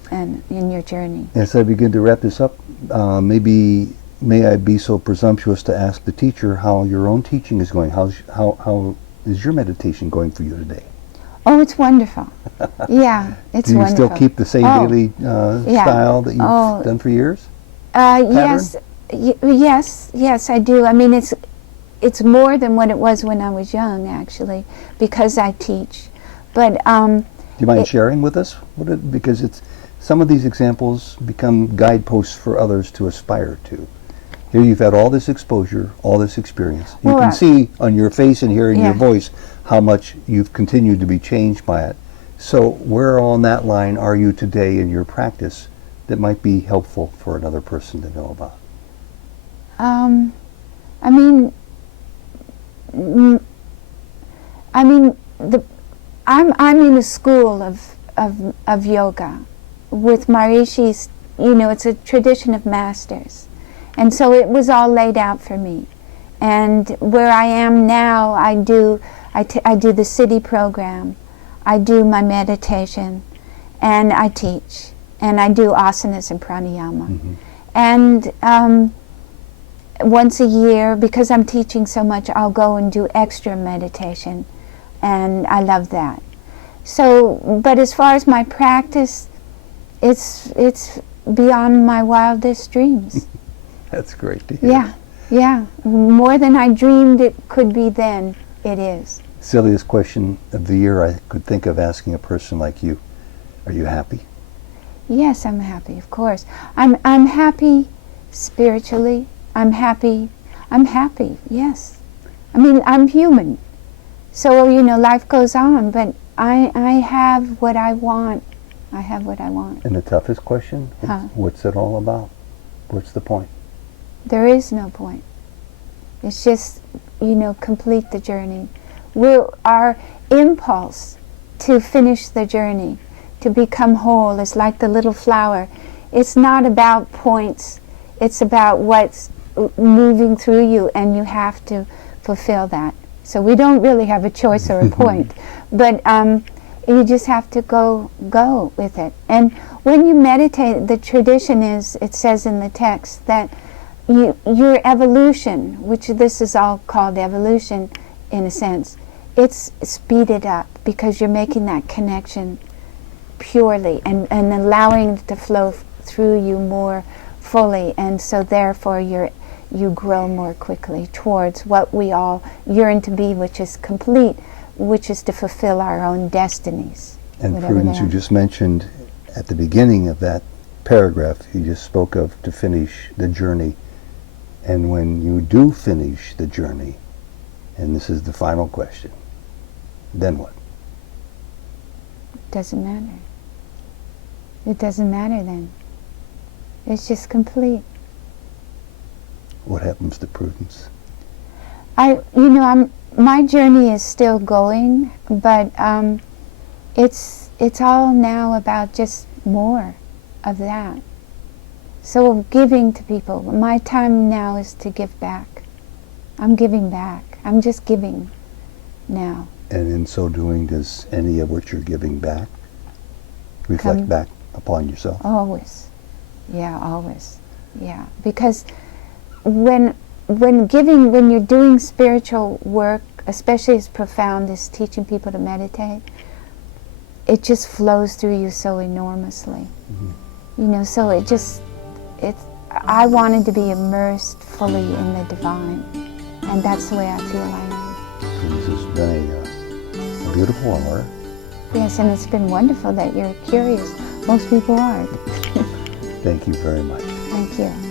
and in your journey. As I begin to wrap this up, may I be so presumptuous to ask the teacher how your own teaching is going? How is your meditation going for you today? Oh, it's wonderful. Yeah, it's Do you wonderful. still keep the same daily style that you've done for years? Yes, yes, I do. I mean, it's more than what it was when I was young, actually, because I teach. But do you mind sharing with us? Because some of these examples become guideposts for others to aspire to. Here you've had all this exposure, all this experience. You can see on your face and hearing your voice how much you've continued to be changed by it. So where on that line are you today in your practice that might be helpful for another person to know about? I'm in a school of yoga with Maharishi's. It's a tradition of masters, and so it was all laid out for me. And where I am now, I do the city program, I do my meditation, and I teach, and I do asanas and pranayama, and once a year, because I'm teaching so much, I'll go and do extra meditation, and I love that. So, but as far as my practice, it's beyond my wildest dreams. That's great to hear. Yeah, more than I dreamed it could be then, it is. Silliest question of the year I could think of asking a person like you. Are you happy? Yes, I'm happy, of course. I'm happy spiritually. I'm happy, yes. I mean, I'm human. So, life goes on, but I have what I want. I have what I want. And the toughest question? What's it all about? What's the point? There is no point. It's just, complete the journey. Our impulse to finish the journey, to become whole, is like the little flower. It's not about points. It's about what's moving through you, and you have to fulfill that. So we don't really have a choice or a point, but you just have to go with it. And when you meditate, the tradition is, it says in the text, that your evolution, which this is all called evolution in a sense, it's speeded up because you're making that connection purely and allowing it to flow through you more fully, and so therefore you grow more quickly towards what we all yearn to be, which is complete, which is to fulfill our own destinies. And Prudence, you just mentioned at the beginning of that paragraph, you just spoke of to finish the journey. And when you do finish the journey, And this is the final question. Then what? Doesn't matter. It doesn't matter then. It's just complete. What happens to Prudence? My journey is still going, but it's all now about just more of that. So giving to people. My time now is to give back. I'm giving back. I'm just giving now. And in so doing, does any of what you're giving back reflect back upon yourself? Always. Yeah, always. Yeah. Because when you're doing spiritual work, especially as profound as teaching people to meditate, it just flows through you so enormously. Mm-hmm. So I wanted to be immersed fully in the divine, and that's the way I feel I am. This has been a beautiful hour. Yes, and it's been wonderful that you're curious. Most people aren't. Thank you very much. Thank you.